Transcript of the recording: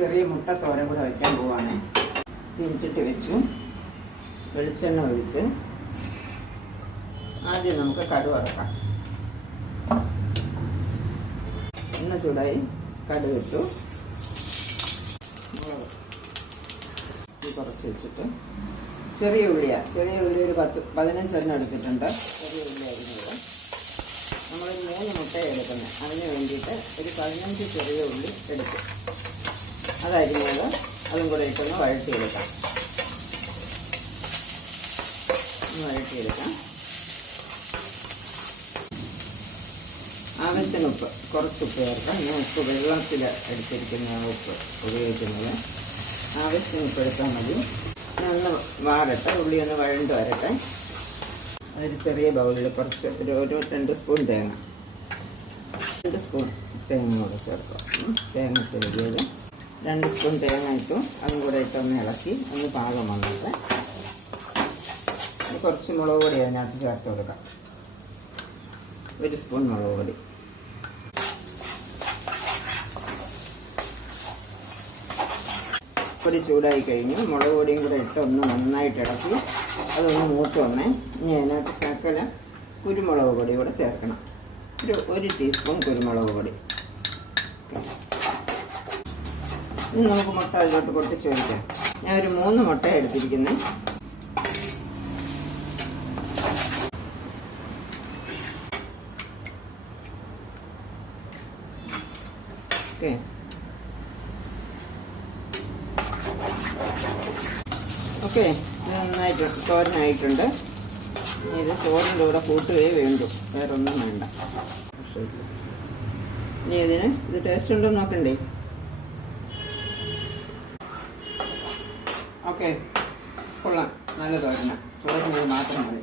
ചെറിയ മുട്ടത്തോരൻ കൂടെ വയ്ക്കാൻ പോവാണ്. ചീനിച്ചിട്ട് വെച്ചു. വെളിച്ചെണ്ണ ഒഴിച്ച് ആദ്യം നമുക്ക് കടുക് വറക്കാം. എണ്ണ ചൂടായി കടുക് ഇട്ടു. മുളക് കുറച്ച് വെച്ചിട്ട് ചെറിയ ഉള്ളി ഒരു 15 എടുത്തിട്ടുണ്ട്. ചെറിയ ഉള്ളി അരിഞ്ഞത്. നമ്മളൊരു 3 മുട്ട എടുക്കുന്നത്. അതിന് വേണ്ടിയിട്ട് ഒരു 15 ചെറിയ ഉള്ളി എടുക്കും. അതരിഞ്ഞത് അതും കൂടെ ഇട്ടൊന്ന് വഴറ്റിയെടുക്കാം. ആവശ്യത്തിന് ഉപ്പ്, കുറച്ച് ഉപ്പ് ചേർക്കാം. ഞാൻ ഉപ്പ് വെള്ളത്തിൽ എടുത്തിരിക്കുന്ന ഉപ്പ് ഉപയോഗിക്കുന്നത്. ആവശ്യത്തിന് ഉപ്പ് എടുത്താൽ മതി. ഒന്ന് വാറട്ടെ, ഉള്ളി ഒന്ന് വഴണ്ട് വരട്ടെ. അതൊരു ചെറിയ ബൗളിൽ കുറച്ച് ഒരു 2 സ്പൂൺ തേങ്ങ, 2 സ്പൂൺ തേങ്ങ കൂടെ ചേർക്കാം. തേങ്ങ ചെറുകിയത് 2 സ്പൂൺ തേങ്ങ ഇട്ടു. അതും കൂടെ ഇട്ടൊന്ന് ഇളക്കി ഒന്ന് പാകം വന്നിട്ട് കുറച്ച് മുളക് പൊടി അതിനകത്ത് ചേർത്ത് കൊടുക്കാം. 1 സ്പൂൺ മുളക് പൊടി. പൊടി ചൂടായി കഴിഞ്ഞ് മുളക് പൊടിയും കൂടെ ഇട്ട് ഒന്ന് നന്നായിട്ട് ഇളക്കി അതൊന്ന് മൂത്ത് വന്നേ. ഇനി അതിനകത്ത് ശകല കുരുമുളക് പൊടി കൂടെ ചേർക്കണം. 1 ടീസ്പൂൺ കുരുമുളക് പൊടി. ഇനി നമുക്ക് മുട്ട അതിലോട്ട് പൊട്ടിച്ച് വയ്ക്കാം. ഞാൻ ഒരു 3 മുട്ട എടുത്തിരിക്കുന്നത്. ഓക്കെ, ഇത് നന്നായിട്ട് തോരനായിട്ടുണ്ട്. ഇത് ചോറിൻ്റെ കൂടെ കൂട്ടുകയേ വേണ്ടു, വേറെ ഒന്നും വേണ്ട. ഇനി ഇത് ടേസ്റ്റ് ഉണ്ടോ നോക്കണ്ടേ? ഓക്കെ, കൊള്ളാം. നല്ല തോരന. ചോറിന് മാത്രം മതി.